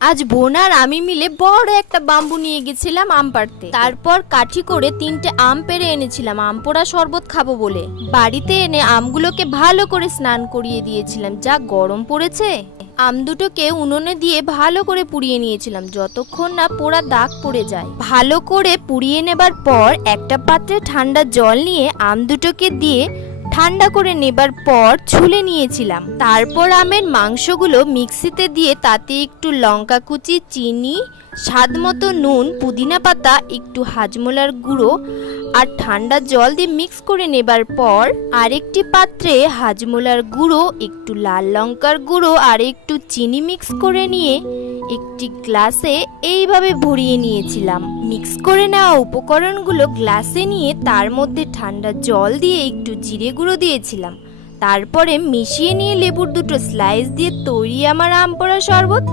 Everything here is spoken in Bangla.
আজ বোন আর আমি মিলে বড় একটা বাম্বু নিয়ে গেছিলাম আম পাড়তে। তারপর কাঠি করে 3টে আম পেড়ে এনেছিলাম আম পোড়া শরবত খাবো বলে। বাড়িতে এনে আমগুলোকে ভালো করে স্নান করিয়ে দিয়েছিলাম, যা গরম পড়েছে। আম দুটোকে উনুনে দিয়ে ভালো করে পুড়িয়ে নিয়েছিলাম যতক্ষণ না পোড়া দাগ পড়ে যায়। ভালো করে পুড়িয়ে নেবার পর একটা পাত্রে ঠান্ডা জল নিয়ে আম দুটোকে দিয়ে ঠান্ডা করে নেবার পর ছুলে নিয়েছিলাম। তারপর আমের মাংসগুলো মিক্সিতে দিয়ে তাতে একটু লঙ্কা কুচি, চিনি, স্বাদ মতো নুন, পুদিনা পাতা, একটু হাজমোলার গুঁড়ো আর ঠান্ডা জল দিয়ে মিক্স করে নেবার পর আরেকটি পাত্রে হাজমোলার গুঁড়ো, একটু লাল লঙ্কার গুঁড়ো আর একটু চিনি মিক্স করে নিয়ে একটি গ্লাসে এইভাবে ভরিয়ে নিয়েছিলাম। মিক্স করে নেওয়া উপকরণগুলো গ্লাসে নিয়ে তার মধ্যে ঠান্ডা জল দিয়ে একটু জিরে গুঁড়ো দিয়েছিলাম। তারপরে মিশিয়ে নিয়ে লেবুর 2টো স্লাইস দিয়ে তৈরি আমার আম পোড়া শরবত।